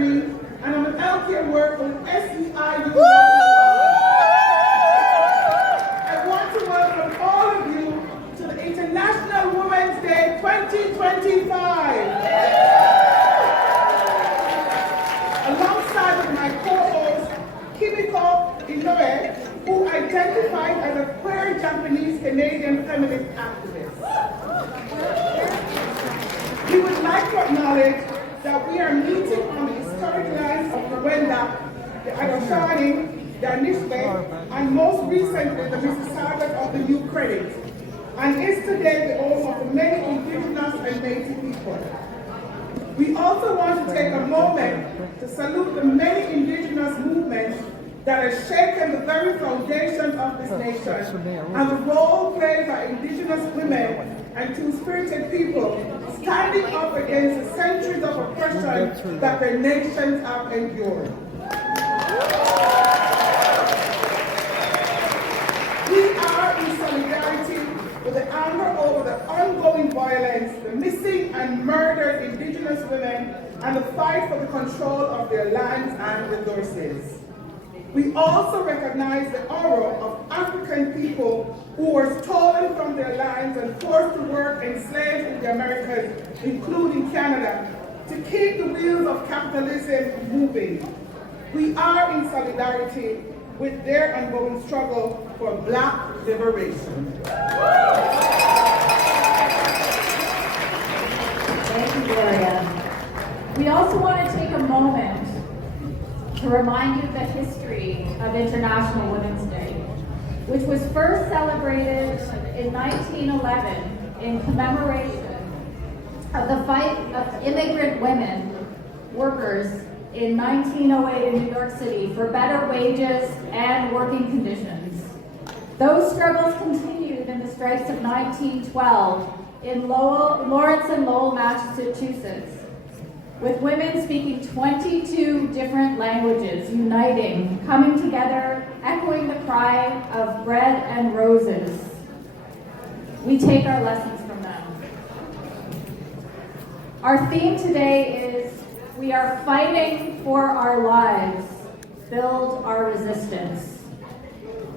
Turney, and I'm an LPN worker with SEIU. I want to welcome all of you to the International Women's Day 2025. Alongside with my co-host, Kimiko, Inouye, who identified as a queer Japanese-Canadian feminist activist. We would like to acknowledge that we are meeting on the historic lands of Rwanda, the Anishnawbe, the Anishnawbe, and most recently the Mississaugas of the Ukraine, and is today the home of the many indigenous and native people. We also want to take a moment to salute the many indigenous movements that have shaken the very foundations of this nation and the role played by indigenous women and two-spirited people standing up against the centuries of oppression that their nations have endured. We are in solidarity with the anger over the ongoing violence, the missing and murdered indigenous women, and the fight for the control of their lands and resources. We also recognize the horror of African people who were stolen from their lands and forced to work enslaved in the Americas, including Canada, to keep the wheels of capitalism moving. We are in solidarity with their ongoing struggle for Black liberation. Thank you, Gloria. We also want to take a moment to remind you of the history of International Women's Day, which was first celebrated in 1911 in commemoration of the fight of immigrant women, workers, in 1908 in New York City for better wages and working conditions. Those struggles continued in the strikes of 1912 in Lawrence and Lowell, Massachusetts, with women speaking 22 different languages, uniting, coming together, echoing the cry of bread and roses. We take our lessons from them. Our theme today is, we are fighting for our lives, build our resistance.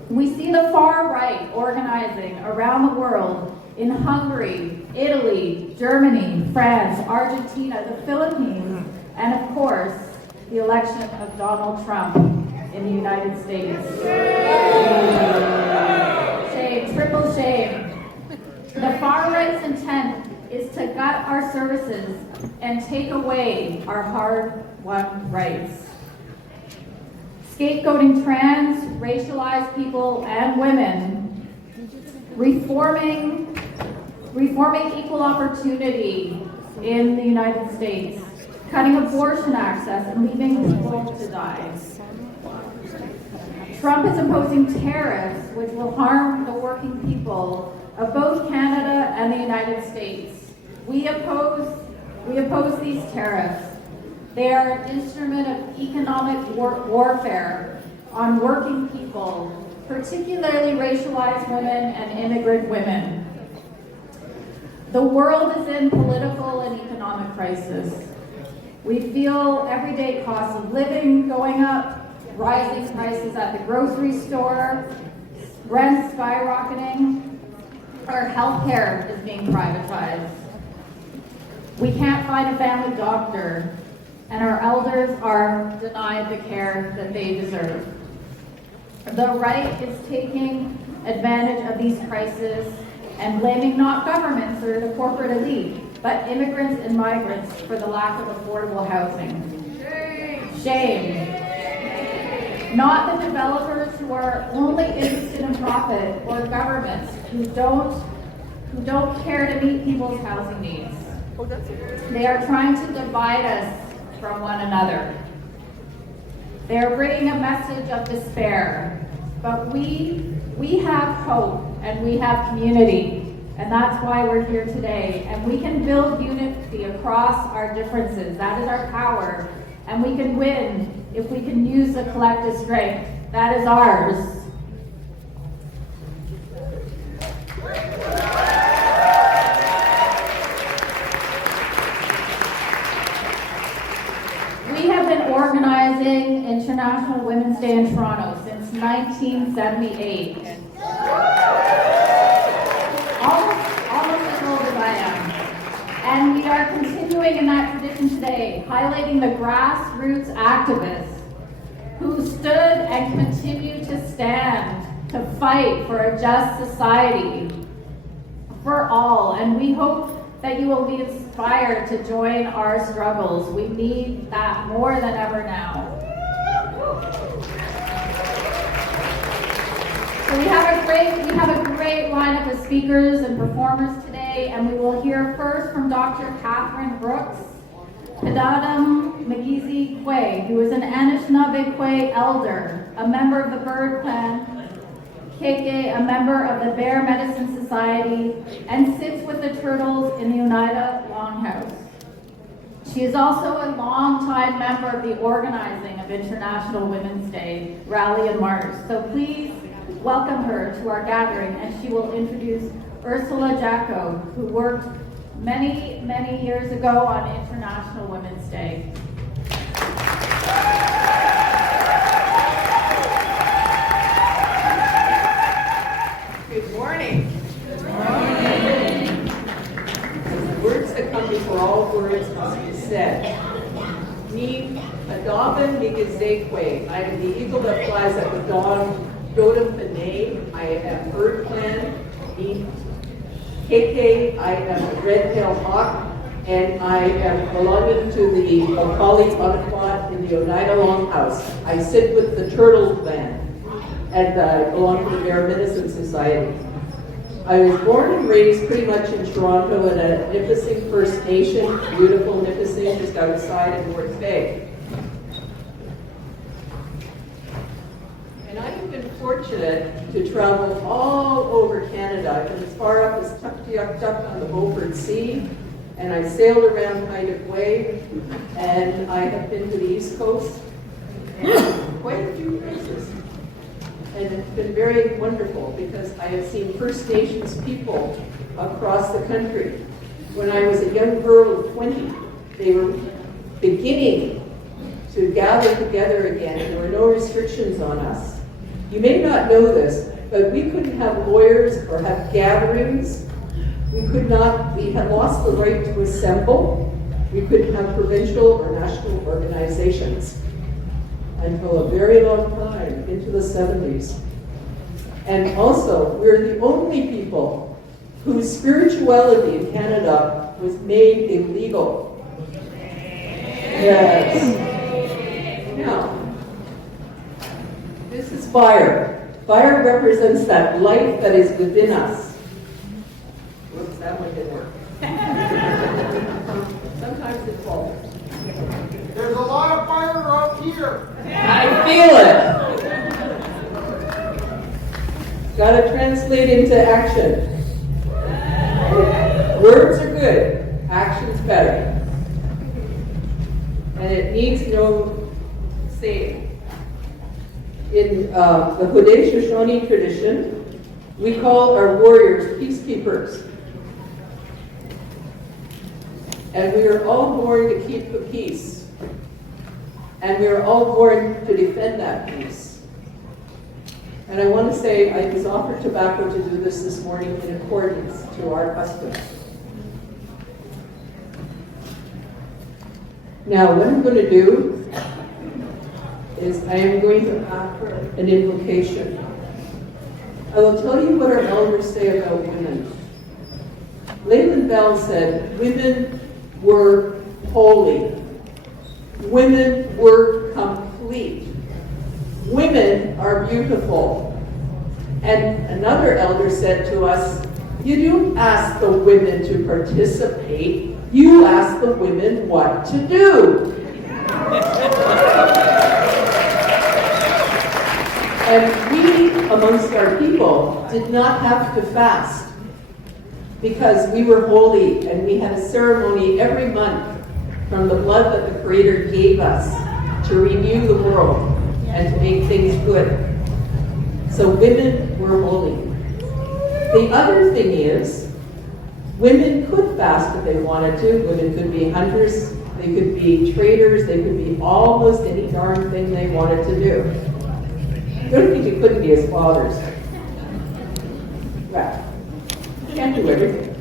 We see the far right organizing around the world in Hungary, Italy, Germany, France, Argentina, the Philippines, and of course, the election of Donald Trump in the United States. Shame, triple shame. The far right's intent is to gut our services and take away our hard-won rights. Scapegoating trans, racialized people, and women, reforming equal opportunity in the United States, cutting abortion access and leaving people to die. Trump is imposing tariffs which will harm the working people of both Canada and the United States. We oppose these tariffs. They are an instrument of economic warfare on working people, particularly racialized women and immigrant women. The world is in political and economic crisis. We feel everyday costs of living going up, rising prices at the grocery store, rents skyrocketing, our healthcare is being privatized. We can't find a family doctor, and our elders are denied the care that they deserve. The right is taking advantage of these crises and blaming not governments or the corporate elite, but immigrants and migrants for the lack of affordable housing. Shame. Not the developers who are only interested in profit, or governments who don't care to meet people's housing needs. They are trying to divide us from one another. They are bringing a message of despair, but we have hope and we have community, and that's why we're here today. And we can build unity across our differences. That is our power, and we can win if we can use the collective strength that is ours. We have been organizing International Women's Day in Toronto since 1978. Almost as old as I am. And we are continuing in that tradition today, highlighting the grassroots activists who stood and continue to stand to fight for a just society for all. And we hope that you will be inspired to join our struggles. We need that more than ever now. So we have a great lineup of speakers and performers today, and we will hear first from Dr. Catherine Brooks, Padadam Magizi Kwe, who is an Anishnawbe Kwe elder, a member of the Bird Clan, Keke, a member of the Bear Medicine Society, and sits with the turtles in the Oneida Longhouse. She is also a longtime member of the organizing of International Women's Day Rally in March. So please welcome her to our gathering, and she will introduce Ursula Jacko, who worked many, many years ago on International Women's Day. Good morning. Good morning. The words that come before all words must be said. Ni Adaban Migazekwe. I am the eagle that flies at the dawn. Dodam Panay. I am Bird Clan. Ni Keke. I am a red-tailed hawk. And I am belonging to the Akali Ottaquat in the Oneida Longhouse. I sit with the Turtle Clan. And I belong to the Bear Medicine Society. I was born and raised pretty much in Toronto in a Nipissing First Nation, beautiful Nipissing, just outside of North Bay. And I have been fortunate to travel all over Canada. I've been as far up as Tuktoyaktuk on the Beaufort Sea, and I sailed around Haida Gwaii, and I have been to the East Coast, and quite a few places. And it's been very wonderful because I have seen First Nations people across the country. When I was a young girl of 20, they were beginning to gather together again, and there were no restrictions on us. You may not know this, but we couldn't have lawyers or have gatherings. We had lost the right to assemble. We couldn't have provincial or national organizations until a very long time, into the 70s. And also, we're the only people whose spirituality in Canada was made illegal. Yes. Now, this is fire. Fire represents that life that is within us. Whoops, that one didn't work. Sometimes it falls. There's a lot of fire out here. I feel it. Gotta translate into action. Words are good, action's better. And it needs no saying. In the Haudenosaunee tradition, we call our warriors peacekeepers. And we are all born to keep the peace. And we are all born to defend that peace. And I want to say I was offered tobacco to do this morning in accordance to our customs. Now, what I'm going to do is I am going to offer an invocation. I will tell you what our elders say about women. Leyland Bell said, women were holy. Women were complete. Women are beautiful. And another elder said to us, you don't ask the women to participate, you ask the women what to do. And we, amongst our people, did not have to fast because we were holy and we had a ceremony every month from the blood that the Creator gave us to renew the world and to make things good. So women were holy. The other thing is, Women could fast if they wanted to. Women could be hunters, they could be traders, they could be almost any darn thing they wanted to do. I don't think you couldn't be as fathers. Well, you can't do everything.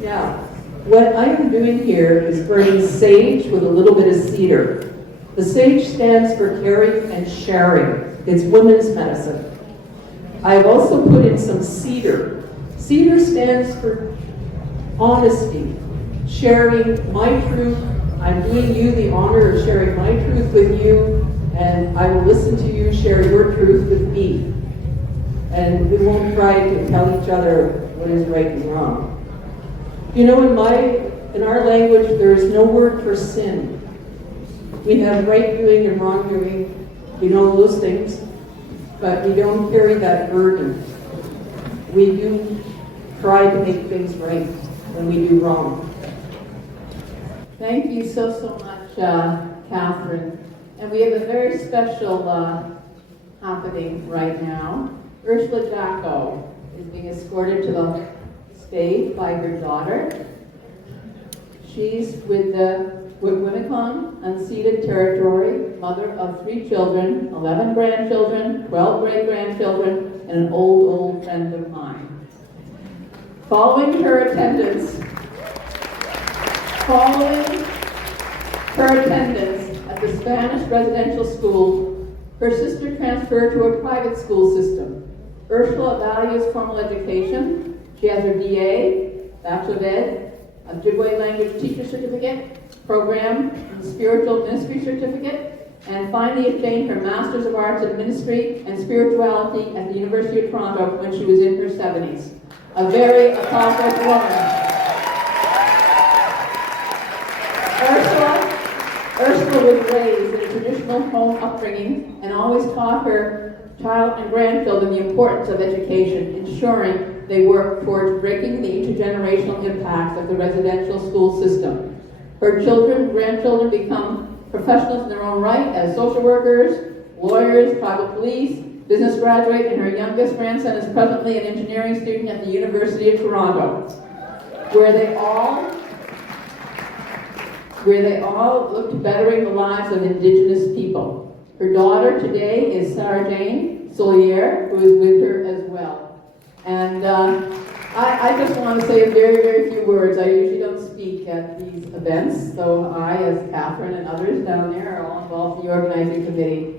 Yeah. What I am doing here is burning sage with a little bit of cedar. The sage stands for caring and sharing. It's women's medicine. I've also put in some cedar. Cedar stands for honesty, sharing my truth. I'm doing you the honor of sharing my truth with you, and I will listen to you share your truth with me. And we won't try to tell each other what is right and wrong. You know, in our language, there is no word for sin. We have right doing and wrong doing. We know those things, but we don't carry that burden. We do try to make things right when we do wrong. Thank you so much, Catherine. And we have a very special happening right now. Ursula Jacko is being escorted to the stage by her daughter. She's with the Winnacon unceded territory, mother of 3 children, 11 grandchildren, 12 great-grandchildren, and an old friend of mine. Following her attendance at the Spanish residential school, her sister transferred to a private school system. Ursula values formal education. She has her BA, Bachelor of Ed, Ojibwe Language Teacher Certificate, Program and Spiritual Ministry Certificate, and finally obtained her Masters of Arts in Ministry and Spirituality at the University of Toronto when she was in her 70s. A very accomplished woman. Ursula was raised in a traditional home upbringing and always taught her child and grandchildren the importance of education, ensuring they work towards breaking the intergenerational impacts of the residential school system. Her children and grandchildren become professionals in their own right as social workers, lawyers, tribal police, business graduate, and her youngest grandson is presently an engineering student at the University of Toronto, where they all look to bettering the lives of Indigenous people. Her daughter today is Sarah Jane Solier, who is with her as well. And I just want to say a very few words. I usually don't speak at these events, though I, as Catherine and others down there, are all involved in the organizing committee.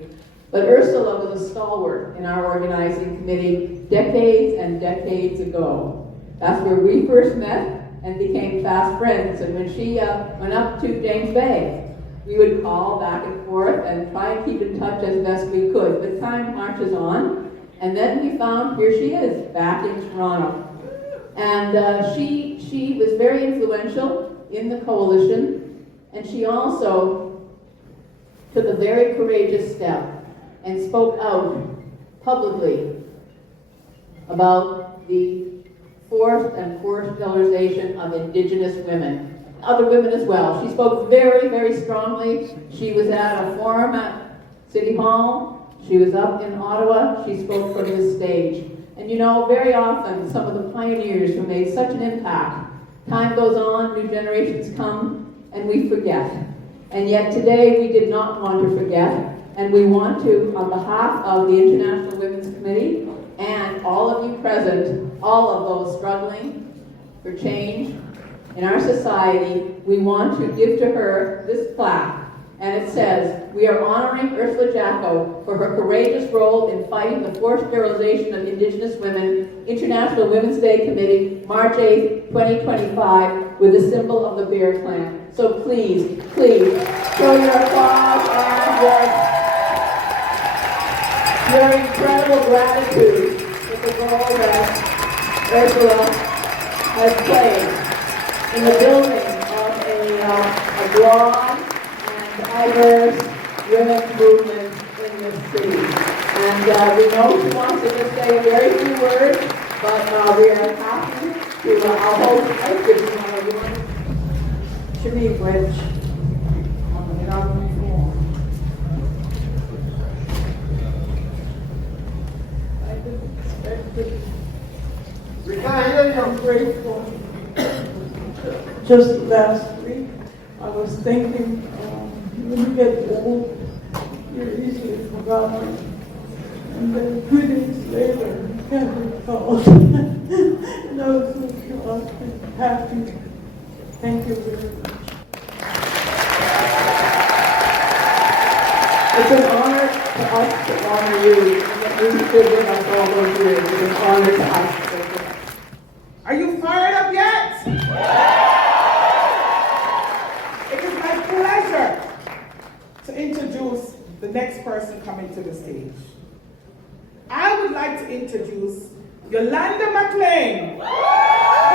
But Ursula was a stalwart in our organizing committee decades and decades ago. That's where we first met and became fast friends. And when she went up to James Bay, we would call back and forth and try and keep in touch as best we could. But time marches on. And then we found, here she is, back in Toronto. And she was very influential in the coalition, and she also took a very courageous step and spoke out publicly about the forced and forced sterilization of Indigenous women, other women as well. She spoke very strongly. She was at a forum at City Hall. She was up in Ottawa. She spoke from this stage. And you know, very often, some of the pioneers who made such an impact, time goes on, new generations come, and we forget. And yet today, we did not want to forget, and we want to, on behalf of the International Women's Committee, and all of you present, all of those struggling for change in our society, we want to give to her this plaque. And it says, we are honoring Ursula Jacko for her courageous role in fighting the forced sterilization of Indigenous women, International Women's Day Committee, March 8, 2025, with the symbol of the Bear Clan. So please show your applause and your incredible gratitude for the role that Ursula has played in the building of a broad diverse women's movement in this city. And we know she wants to just say a very few words, but we are happy to our host, Judy Rebick, on the inaugural floor. We can't hear you. just last week, I was thinking, when you get old, you're easily forgotten. And then 2 days later, you can't recall. And I was so shocked and happy. Thank you very much. It's an honor to us to honor you, and that you stood with us all those years. It's an honor to us. Are you fired up yet? It is my pleasure to introduce the next person coming to the stage. I would like to introduce Yolanda McClean,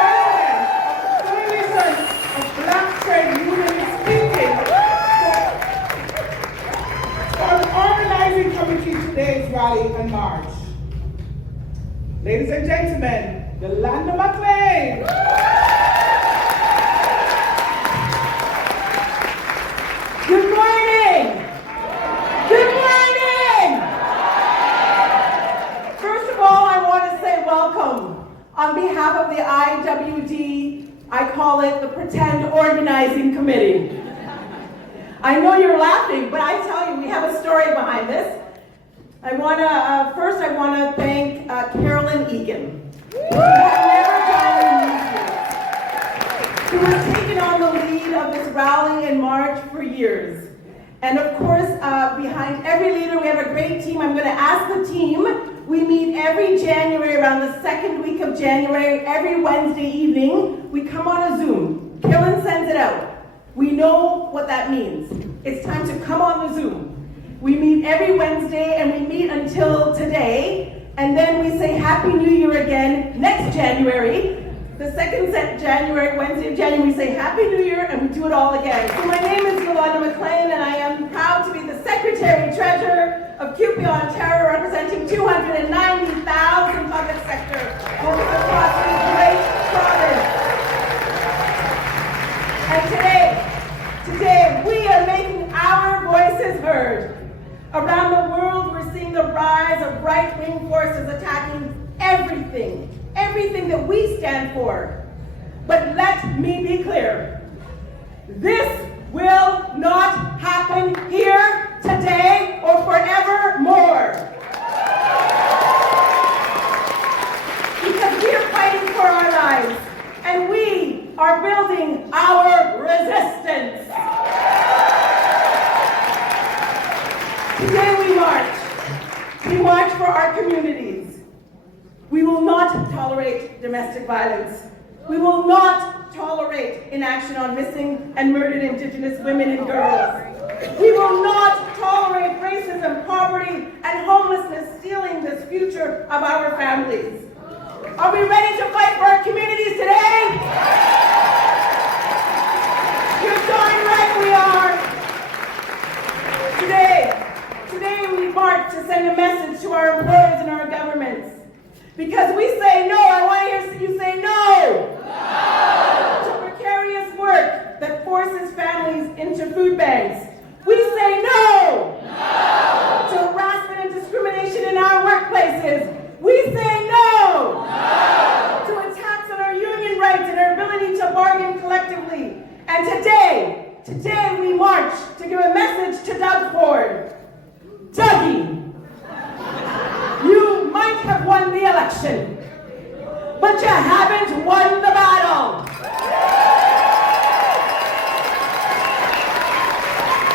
President of the Coalition of Black Trade Unionists speaking for the organizing committee today's rally and march. Ladies and gentlemen, Yolanda McClean. Good morning. Good morning. First of all, I want to say welcome. On behalf of the IWD, I call it the Pretend Organizing Committee. I know you're laughing, but I tell you, we have a story behind this. First I want to thank Carolyn Egan, who has taken on the lead of this rally and march for years. And of course, behind every leader, we have a great team. I'm going to ask the team. We meet every January, around the second week of January, every Wednesday evening. We come on a Zoom. Carolyn sends it out. We know what that means. It's time to come on the Zoom. We meet every Wednesday, and we meet until today. And then we say Happy New Year again next January. The second January, Wednesday of January, we say Happy New Year, and we do it all again. So my name is Yolanda McClean, and I am proud to be the Secretary-Treasurer of CUPE Ontario, representing 290,000 public sector workers across this great province. And today, we are making our voices heard. Around the world, we're seeing the rise of right-wing forces attacking everything that we stand for. But let me be clear. This will not happen here, today, or forevermore. Because we are fighting for our lives, and we are building our resistance. Today we march. We march for our communities. We will not tolerate domestic violence. We will not tolerate inaction on missing and murdered Indigenous women and girls. We will not tolerate racism, poverty, and homelessness stealing this future of our families. Are we ready to fight for our communities today? You're darn right we are. Today we march to send a message to our employers and our governments. Because we say no, I want to hear you say no. No. To precarious work that forces families into food banks. We say no. No. To harassment and discrimination in our workplaces. We say no. No. To attacks on our union rights and our ability to bargain collectively. And today we march to give a message to Doug Ford. Dougie, you might have won the election, but you haven't won the battle.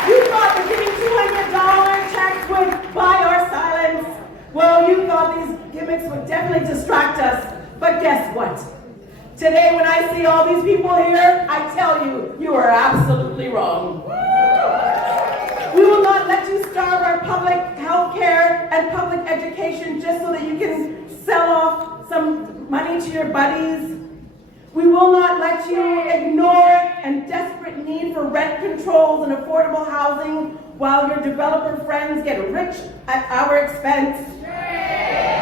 You thought that giving $200 checks would buy our silence. Well, you thought these gimmicks would definitely distract us, but guess what? Today, when I see all these people here, I tell you, you are absolutely wrong. We will not let you starve our public health care and public education just so that you can sell off some money to your buddies. We will not let you ignore and desperate need for rent controls and affordable housing while your developer friends get rich at our expense.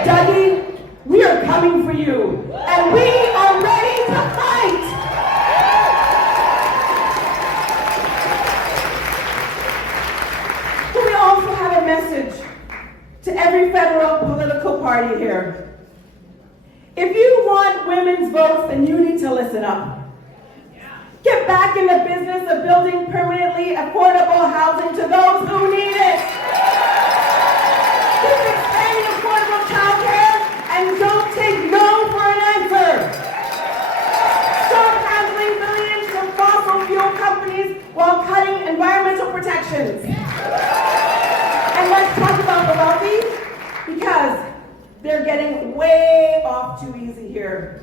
Dougie, we are coming for you, and we are ready to fight. But we also have a message to every federal political party here. If you want women's votes, then you need to listen up. Get get back in the business of building permanently affordable housing to those who need it. Keep expanding affordable childcare and don't take no for an answer. Stop handling billions from fossil fuel companies while cutting environmental protections. And let's talk about the wealthy, because they're getting way off too easy here.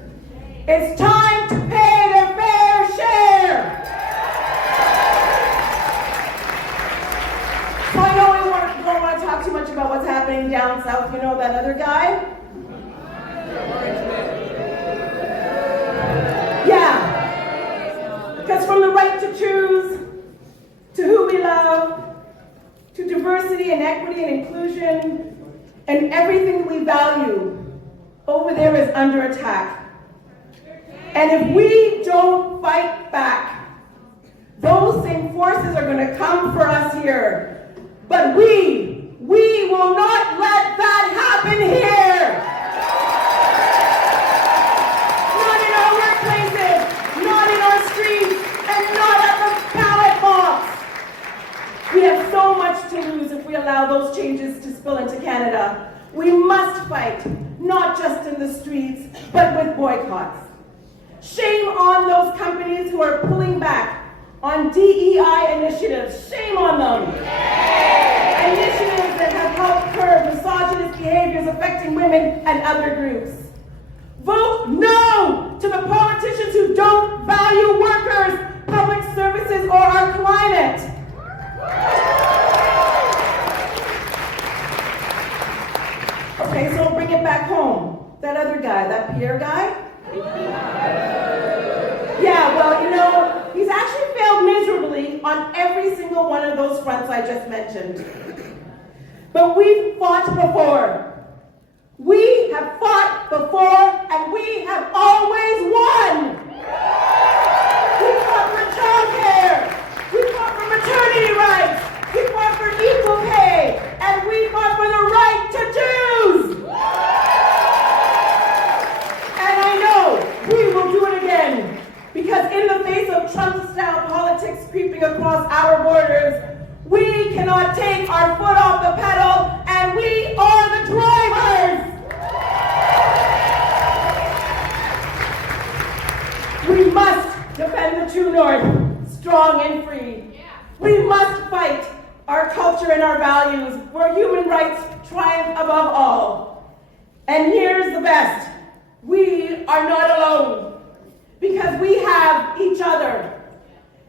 It's time to pay their fair share. So I know we don't want to talk too much about what's happening down south. You know that other guy? Yeah. Because from the right to choose, to who we love, to diversity and equity and inclusion, and everything we value, over there is under attack. And if we don't fight back, those same forces are going to come for us here. But we will not let that happen here. Not in our workplaces, not in our streets, and not at the ballot box. We have so much to lose if we allow those changes to spill into Canada. We must fight, not just in the streets, but with boycotts. Shame on those companies who are pulling back on DEI initiatives. Shame on them. Initiatives that have helped curb misogynist behaviors affecting women and other groups. Vote no to the politicians who don't value workers, public services, or our climate. Okay, so bring it back home. That other guy, that Pierre guy? Yeah, well, you know, he's actually failed miserably on every single one of those fronts I just mentioned. But we've fought before. We have fought before, and we have always won. We fought for childcare. We fought for maternity rights. We fought for equal pay. And we fought for the right to choose. And I know we will do it again. Because in the face of Trump-style politics creeping across our borders, we cannot take our foot off the pedal, and we are the drivers. We must defend the true north, strong and free. We must fight our culture and our values, where human rights triumph above all. And here's the best. We are not alone, because we have each other.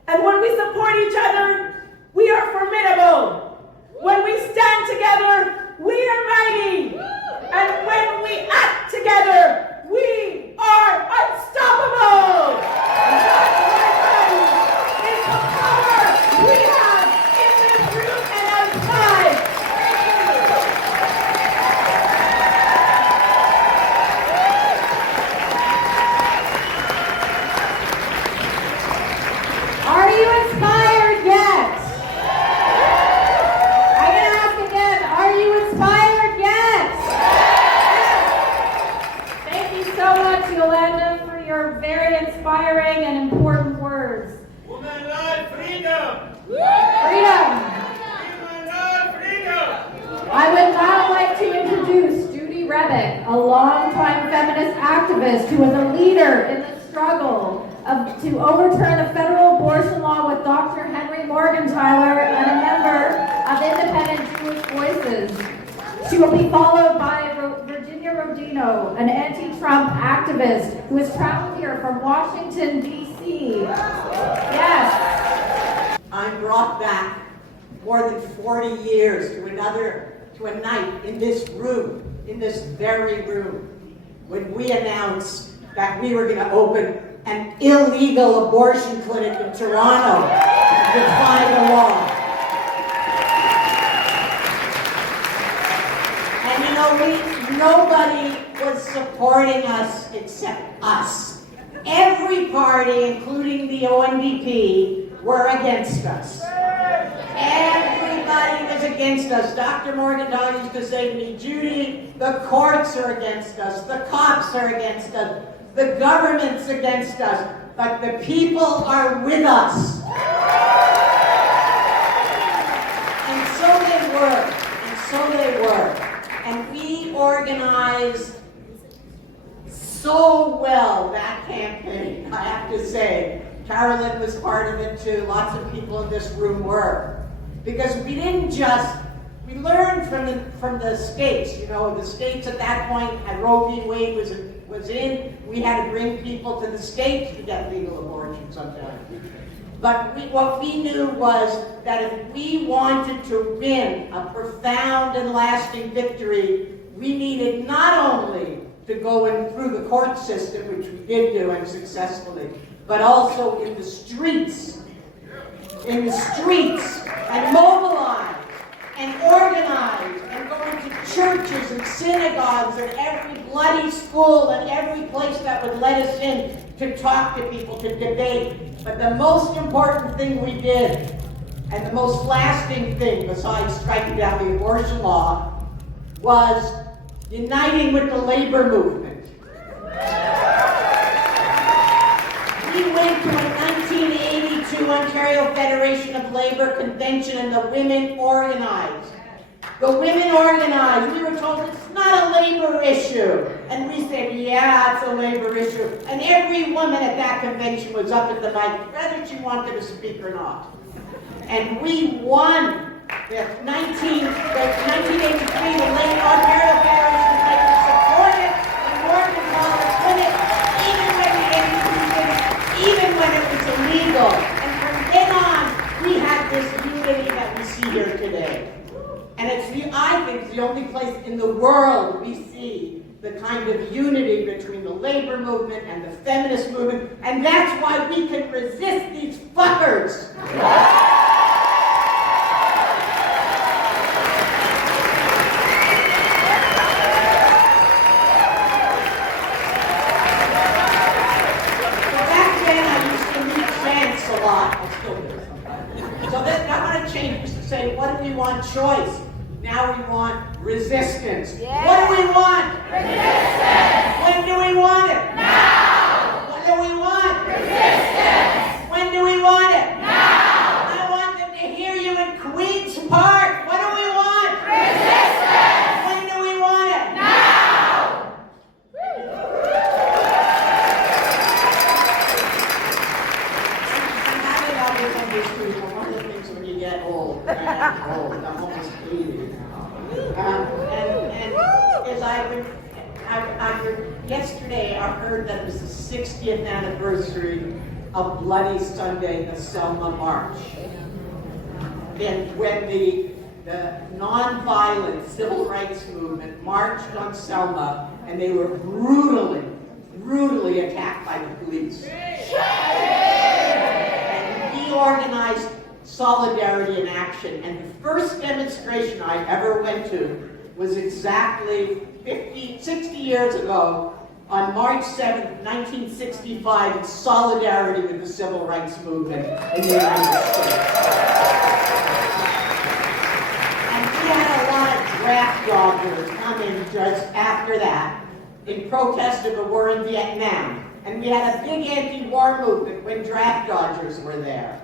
And when we support each other, we are formidable. When we stand together, we are mighty. And when we act together, we are unstoppable. That, my friends, is the power we have in this room and outside. Are you inspired yet? I'm going to ask again, are you inspired yet? Thank you so much, Yolanda, for your very inspiring and important words. Women love freedom. Freedom! Women love freedom. I would now like to introduce Judy Rebick, a longtime feminist activist who was a leader in the struggle to overturn the federal abortion law with Dr. Henry Morgenthaler and a member of Independent Jewish Voices. She will be followed by Virginia Rodino, an anti-Trump activist who has traveled here from Washington, D.C. Yes. I'm brought back more than 40 years to a night in this room, in this very room, when we announced that we were going to open an illegal abortion clinic in Toronto to defy the law. And you know, nobody was supporting us except us. Every party, including the ONDP, were against us. Everybody was against us. Dr. Morgenthaler used to say to me, Judy, the courts are against us, the cops are against us, the government's against us. but the people are with us. And so they were, and so they were. And we organized so well that campaign, I have to say. Carolyn was part of it too, lots of people in this room were. Because we didn't just, we learned from the states, you know, the states at that point, and Roe v. Wade was in, we had to bring people to the states to get legal abortion sometimes. But what we knew was that if we wanted to win a profound and lasting victory, we needed not only to go in through the court system, which we did do and successfully, but also in the streets, and mobilize and organize and go into churches and synagogues and every bloody school and every place that would let us in to talk to people, to debate. But the most important thing we did, and the most lasting thing besides striking down the abortion law, was uniting with the labor movement. We went to a 1982 Ontario Federation of Labor convention and the women organized. The women organized. We were told it's not a labor issue. And we said, yeah, it's a labor issue. And every woman at that convention was up at the mic, whether she wanted to speak or not. And we won. The 1983, the late Ontario Federation of Labor supported the Morgan Clinic, even when it was illegal. And from then on, we had this unity that we see here today. And I think it's the only place in the world we see the kind of unity between the labor movement and the feminist movement. And that's why we can resist these fuckers. Say, what do we want? Choice. Now we want resistance. Yeah. What do we want? Resistance. When do we want it? Now. What do we want? Resistance. When do we want it? Now. I want them to hear you in Queen's Park. What do we want? Resistance. When do we want it? Now. I'm having all these understood. One of the things when you get old, I'm almost 80 now. And as yesterday I heard that it was the 60th anniversary of Bloody Sunday, the Selma March. And when the non-violent civil rights movement marched on Selma, and they were brutally attacked by the police. And we organized solidarity in action, and the first demonstration I ever went to was exactly 60 years ago on March 7th, 1965, in solidarity with the civil rights movement in the United States. And we had a lot of draft dodgers come in just after that in protest of the war in Vietnam. And we had a big anti-war movement when draft dodgers were there.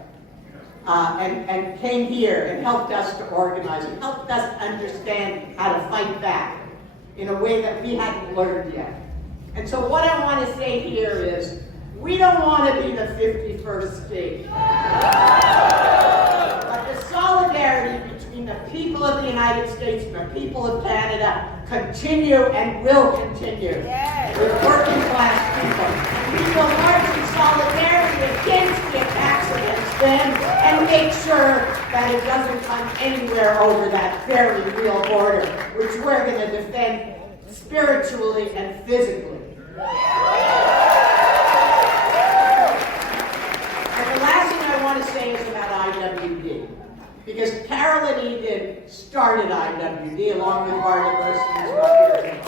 And came here and helped us to organize and helped us understand how to fight back in a way that we hadn't learned yet. And so what I want to say here is, we don't want to be the 51st state. But the solidarity between the people of the United States and the people of Canada continue and will continue with working class people. And we will march in solidarity against the attacks against them and make sure that it doesn't come anywhere over that very real border, which we're going to defend spiritually and physically. And the last thing I want to say is about IWD. Because Carolyn Egan started IWD along with Barbara Burstyn's.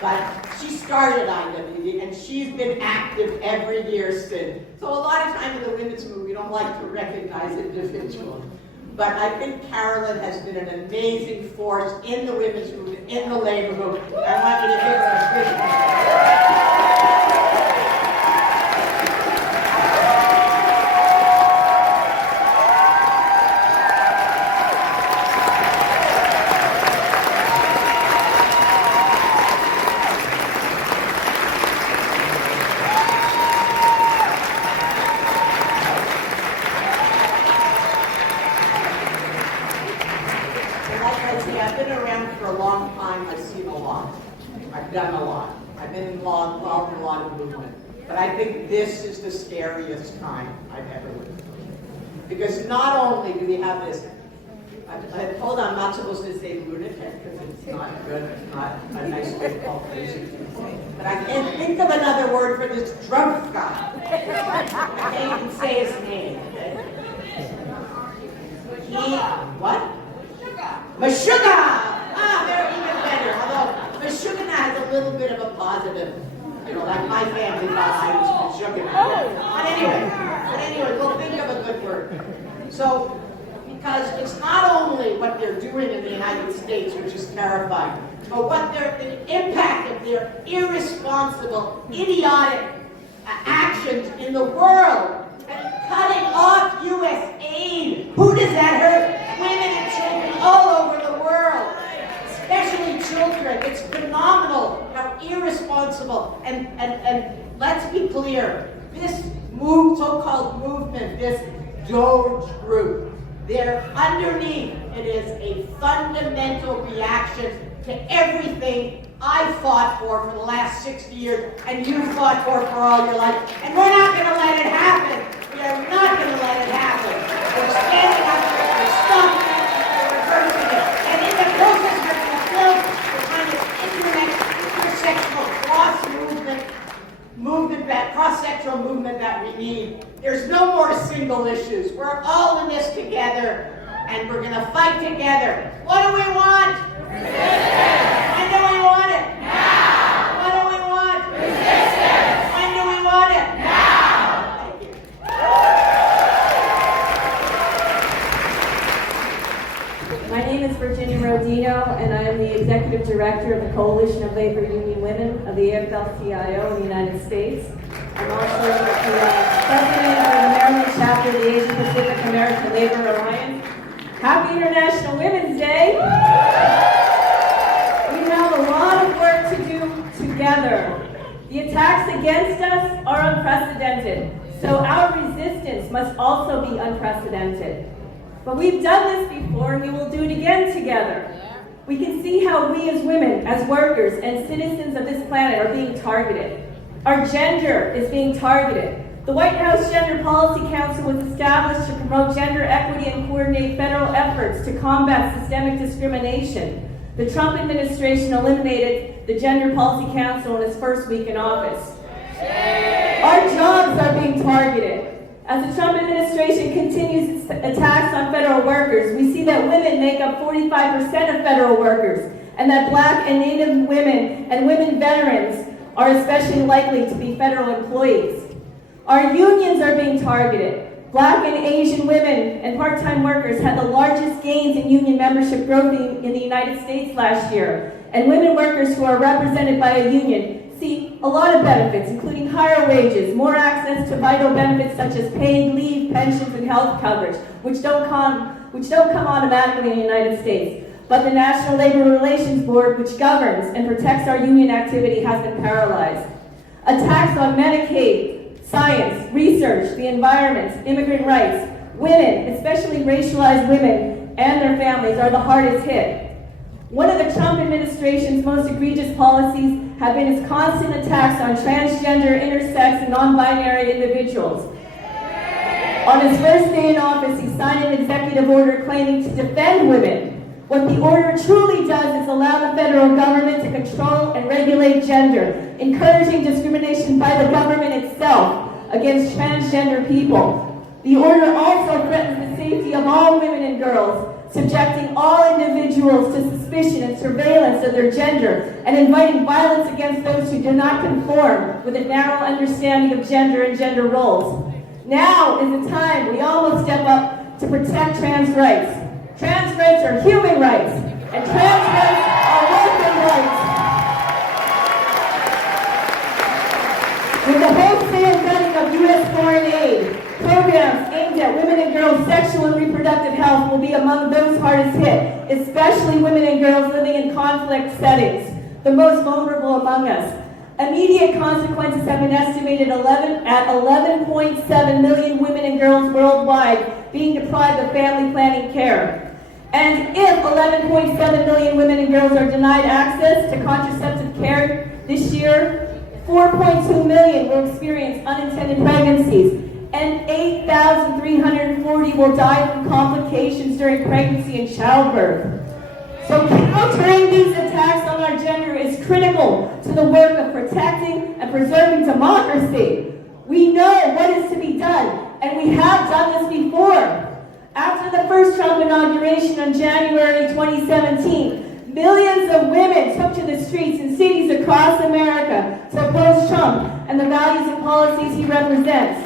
But she started IWD and she's been active every year since. So a lot of time in the women's movement we don't like to recognize individuals. But I think Carolyn has been an amazing force in the women's movement, in the labor movement. I want you to give her a big hand. been around for a long time. I've seen a lot. I've done a lot. I've been involved in a lot of movement. But I think this is the scariest time I've ever lived. Because not only do we have this, I'm told I'm not supposed to say lunatic because it's not good, it's not a nice way to call crazy. But I can't think of another word for this drunk guy. I can't even say his name. Okay? What? Meshuggah! Ah, they're even better. Although Meshuggah has a little bit of a positive, like my family thought I was Meshuggah. But anyway, we'll think of a good word. So, because it's not only what they're doing in the United States, which is terrifying, but what the impact of their irresponsible, idiotic actions in the world, and cutting off U.S. aid. Who does that hurt? Women and children all over the world, especially children. It's phenomenal how irresponsible. And let's be clear, this so-called movement, this Doge group, they're underneath. It is a fundamental reaction to everything I fought for the last 60 years, and you fought for all your life. And we're not going to let it happen. We are not going to let it happen. We're standing up here, we're stopping it, we're reversing it. And in the process, we're going to build the kind of intersectional cross-sectional movement that we need. There's no more single issues. We're all in this together, and we're going to fight together. What do we want? Resistance! When do we want it? Now! What do we want? Resistance! When do we want it? Now! Thank you. My name is Virginia Rodino, and I am the Executive Director of the Coalition of Labor Union Women of the AFL-CIO in the United States. I'm also the President of the Maryland chapter of the Asia Pacific American Labor Alliance. Happy International Women's Day! We have a lot of work to do together. The attacks against us are unprecedented, so our resistance must also be unprecedented. But we've done this before, and we will do it again together. We can see how we as women, as workers, and citizens of this planet are being targeted. Our gender is being targeted. The White House Gender Policy Council was established to promote gender equity and coordinate federal efforts to combat systemic discrimination. The Trump administration eliminated the Gender Policy Council in its first week in office. Our jobs are being targeted. As the Trump administration continues its attacks on federal workers, we see that women make up 45% of federal workers, and that Black and Native women and women veterans are especially likely to be federal employees. Our unions are being targeted. Black and Asian women and part-time workers had the largest gains in union membership growth in the United States last year, and women workers who are represented by a union see a lot of benefits, including higher wages, more access to vital benefits such as paid leave, pensions, and health coverage, which don't come automatically in the United States. But the National Labor Relations Board, which governs and protects our union activity, has been paralyzed. Attacks on Medicaid, science, research, the environment, immigrant rights, women, especially racialized women, and their families are the hardest hit. One of the Trump administration's most egregious policies have been its constant attacks on transgender, intersex, and non-binary individuals. On his first day in office, he signed an executive order claiming to defend women. What the order truly does is allow the federal government to control and regulate gender, encouraging discrimination by the government itself against transgender people. The order also threatens the safety of all women and girls, subjecting all individuals to suspicion and surveillance of their gender, and inviting violence against those who do not conform with a narrow understanding of gender and gender roles. Now is the time we all must step up to protect trans rights. Trans rights are human rights, and trans rights are worker rights. With the wholesale cutting of U.S. foreign aid, programs aimed at women and girls' sexual and reproductive health will be among those hardest hit, especially women and girls living in conflict settings, the most vulnerable among us. Immediate consequences have been estimated at 11.7 million women and girls worldwide being deprived of family planning care. And if 11.7 million women and girls are denied access to contraceptive care this year, 4.2 million will experience unintended pregnancies, and 8,340 will die from complications during pregnancy and childbirth. So countering these attacks on our gender is critical to the work of protecting and preserving democracy. We know what is to be done, and we have done this before. After the first Trump inauguration in January 2017, millions of women took to the streets in cities across America to oppose Trump and the values and policies he represents.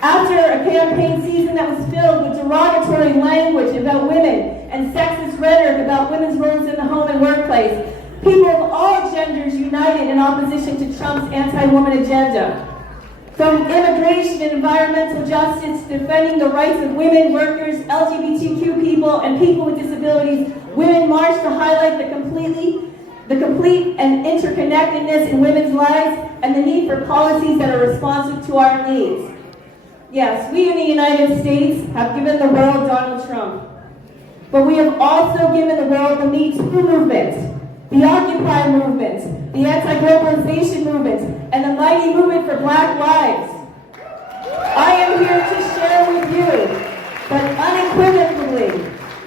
After a campaign season that was filled with derogatory language about women and sexist rhetoric about women's roles in the home and workplace, people of all genders united in opposition to Trump's anti-woman agenda. From immigration and environmental justice to defending the rights of women, workers, LGBTQ people, and people with disabilities, women marched to highlight the complete and interconnectedness in women's lives and the need for policies that are responsive to our needs. Yes, we in the United States have given the world Donald Trump, but we have also given the world the Me Too movement, the Occupy movement, the anti-globalization movement, and the mighty movement for Black lives. I am here to share with you that unequivocally,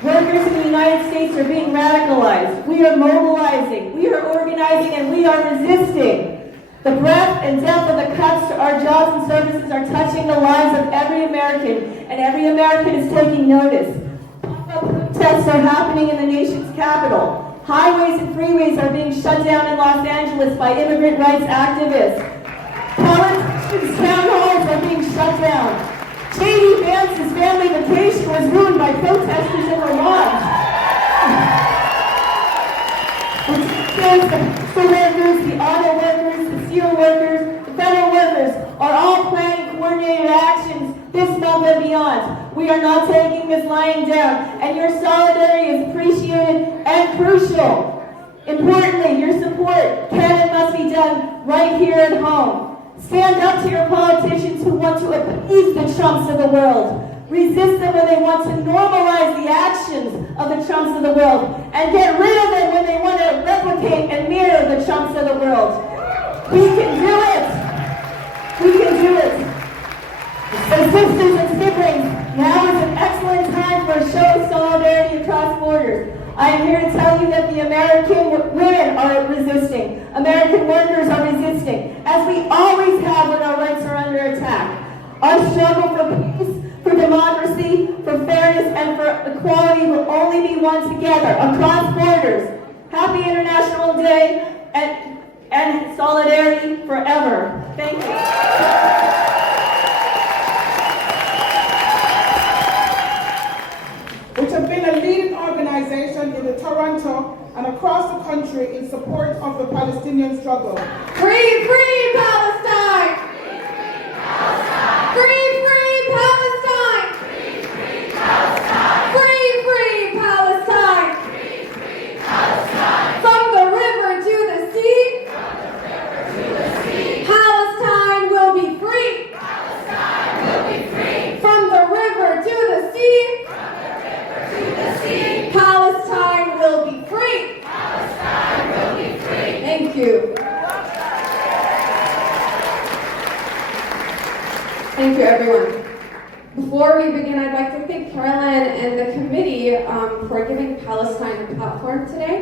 workers in the United States are being radicalized. We are mobilizing, we are organizing, and we are resisting. The breadth and depth of the cuts to our jobs and services are touching the lives of every American, and every American is taking notice. Protests are happening in the nation's capital. Highways and freeways are being shut down in Los Angeles by immigrant rights activists. Politicians' town halls are being shut down. J.D. Vance's family vacation was ruined by protesters in Vermont. The workers, the auto workers, the steel workers, the federal workers are all planning coordinated actions this month and beyond. We are not taking this lying down, and your solidarity is appreciated and crucial. Importantly, your support can and must be done right here at home. Stand up to your politicians who want to appease the Trumps of the world. Resist them when they want to normalize the actions of the Trumps of the world, and get rid of them when they want to replicate and mirror the Trumps of the world. We can do it. We can do it. So sisters and siblings, now is an excellent time for a show of solidarity across borders. I am here to tell you that the American women are resisting. American workers are resisting, as we always have when our rights are under attack. Our struggle for peace, for democracy, for fairness, and for equality will only be won together across borders. Happy International Day and solidarity forever. Thank you. Which have been a leading organization in the Toronto and across the country in support of the Palestinian struggle. Free, free Palestine! Free, free Palestine! Free, free Palestine! Free, free Palestine! Free, free Palestine! From the river to the sea! From the river to the sea! Palestine will be free! Palestine will be free! From the river to the sea! From the river to the sea! Palestine will be free! Palestine will be free! Thank you. Thank you, everyone. Before we begin, I'd like to thank Carolyn and the committee for giving Palestine a platform today.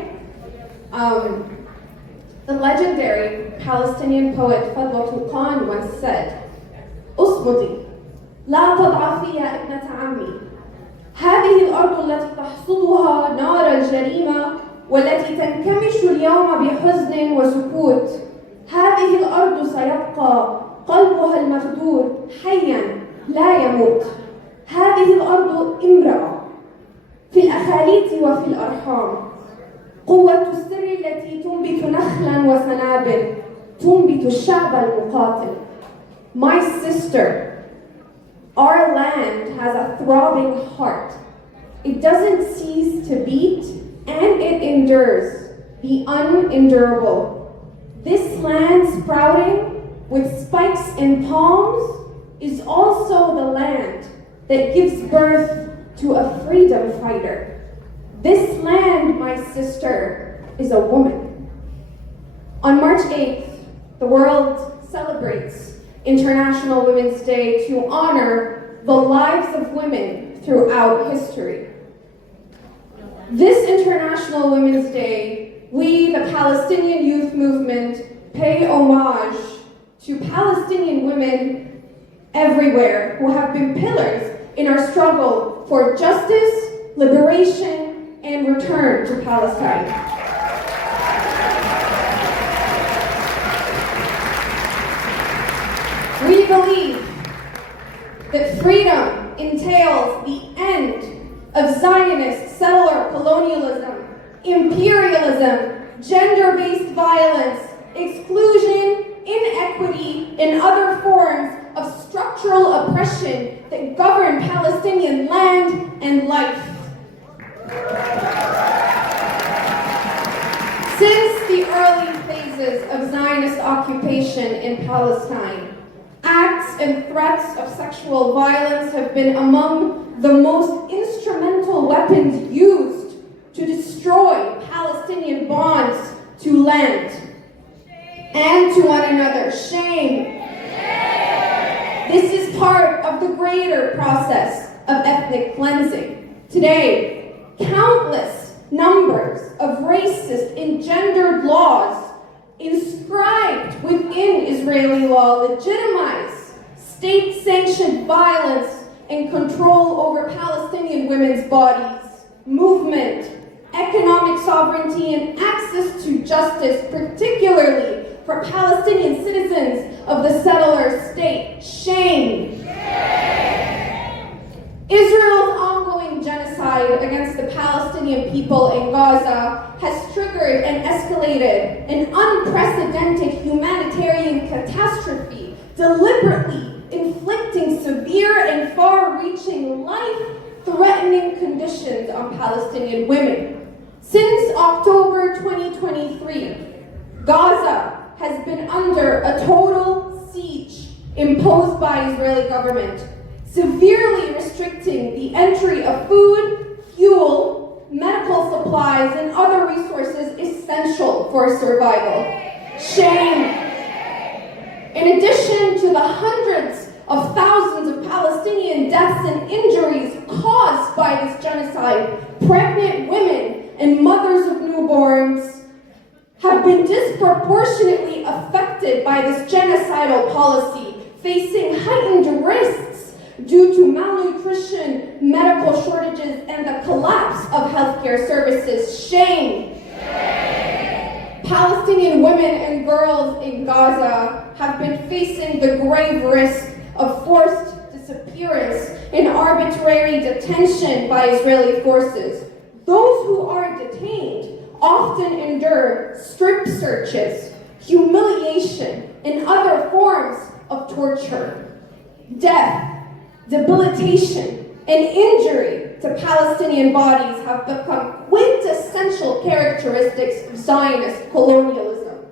The legendary Palestinian poet Fadwa Khan once said, "اصمدي لا تضعفي يا ابنة عمي. هذه الأرض التي تحصدها نار الجريمة والتي تنكمش اليوم بحزن وسكوت. هذه الأرض سيبقى قلبها المغدور حيا لا يموت. هذه الأرض امرأة في الأخاليط وفي الأرحام. قوة السر التي تنبت نخلا وسنابل تنبت الشعب المقاتل." My sister, our land has a throbbing heart. It doesn't cease to beat, and it endures the unendurable. This land sprouting with spikes and palms is also the land that gives birth to a freedom fighter. This land, my sister, is a woman. On March 8th, the world celebrates International Women's Day to honor the lives of women throughout history. This International Women's Day, we, the Palestinian Youth Movement, pay homage to Palestinian women everywhere who have been pillars in our struggle for justice, liberation, and return to Palestine. We believe that freedom entails the end of Zionist settler colonialism, imperialism, gender-based violence, exclusion, inequity, and other forms of structural oppression that govern Palestinian land and life. Since the early phases of Zionist occupation in Palestine, acts and threats of sexual violence have been among the most instrumental weapons used to destroy Palestinian bonds to land and to one another. Shame. This is part of the greater process of ethnic cleansing. Today, countless numbers of racist and gendered laws inscribed within Israeli law legitimize state-sanctioned violence and control over Palestinian women's bodies, movement, economic sovereignty, and access to justice, particularly for Palestinian citizens of the settler state. Shame. Israel's ongoing genocide against the Palestinian people in Gaza has triggered and escalated an unprecedented humanitarian catastrophe, deliberately inflicting severe and far-reaching, life-threatening conditions on Palestinian women. Since October 2023, Gaza has been under a total siege imposed by Israeli government, severely restricting the entry of food, fuel, medical supplies, and other resources essential for survival. Shame. In addition to the hundreds of thousands of Palestinian deaths and injuries caused by this genocide, pregnant women and mothers of newborns have been disproportionately affected by this genocidal policy, facing heightened risks due to malnutrition, medical shortages, and the collapse of healthcare services. Shame. Palestinian women and girls in Gaza have been facing the grave risk of forced disappearance and arbitrary detention by Israeli forces. Those who are detained often endure strip searches, humiliation, and other forms of torture. Death, debilitation, and injury to Palestinian bodies have become quintessential characteristics of Zionist colonialism.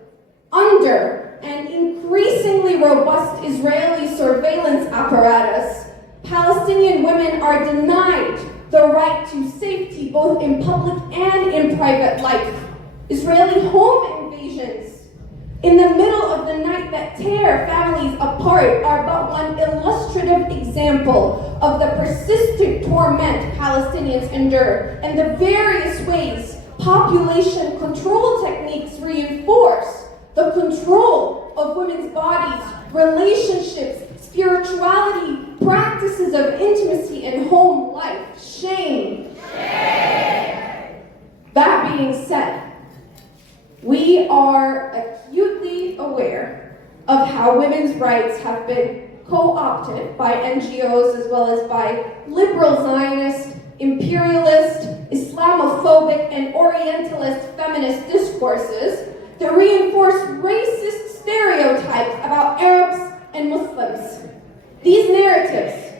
Under an increasingly robust Israeli surveillance apparatus, Palestinian women are denied the right to safety both in public and in private life. Israeli home invasions in the middle of the night that tear families apart are but one illustrative example of the persistent torment Palestinians endure and the various ways population control techniques reinforce the control of women's bodies, relationships, spirituality, practices of intimacy, and home life. Shame. That being said, we are acutely aware of how women's rights have been co-opted by NGOs as well as by liberal Zionist, imperialist, Islamophobic, and Orientalist feminist discourses that reinforce racist stereotypes about Arabs and Muslims. These narratives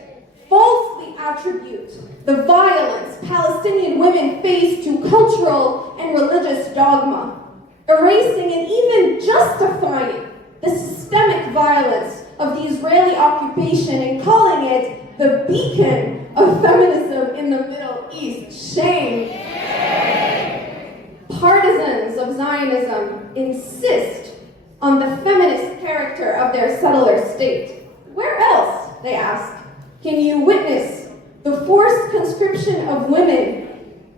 falsely attribute the violence Palestinian women face to cultural and religious dogma, erasing and even justifying the systemic violence of the Israeli occupation and calling it the beacon of feminism in the Middle East. Shame. partisans of Zionism insist on the feminist character of their settler state, where else, they ask, can you witness the forced conscription of women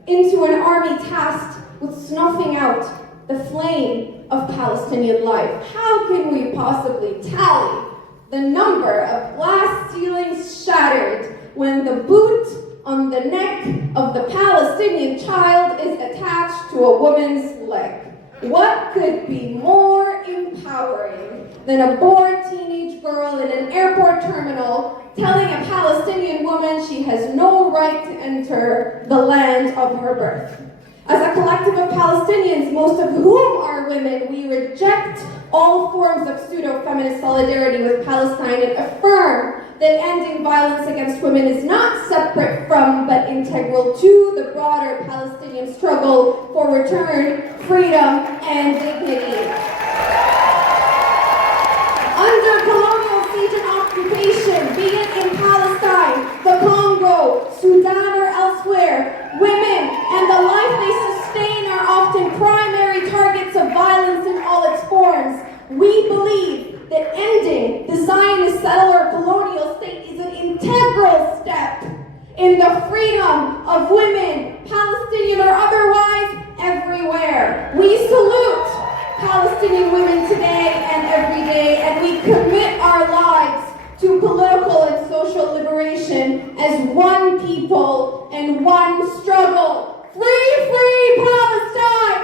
into an army tasked with snuffing out the flame of Palestinian life? How can we possibly tally the number of glass ceilings shattered when the boot on the neck of the Palestinian child is attached to a woman's leg? What could be more empowering than a bored teenage girl in an airport terminal telling a Palestinian woman she has no right to enter the land of her birth? As a collective of Palestinians, most of whom are women, we reject all forms of pseudo-feminist solidarity with Palestine and affirm that ending violence against women is not separate from but integral to the broader Palestinian struggle for return, freedom, and dignity. Under colonial siege and occupation, be it in Palestine, the Congo, Sudan, or elsewhere, women and the life they sustain are often primary targets of violence in all its forms. We believe that ending the Zionist settler colonial state is an integral step in the freedom of women, Palestinian or otherwise, everywhere. We salute Palestinian women today and every day, and we commit our lives to political and social liberation as one people and one struggle. Free, free Palestine!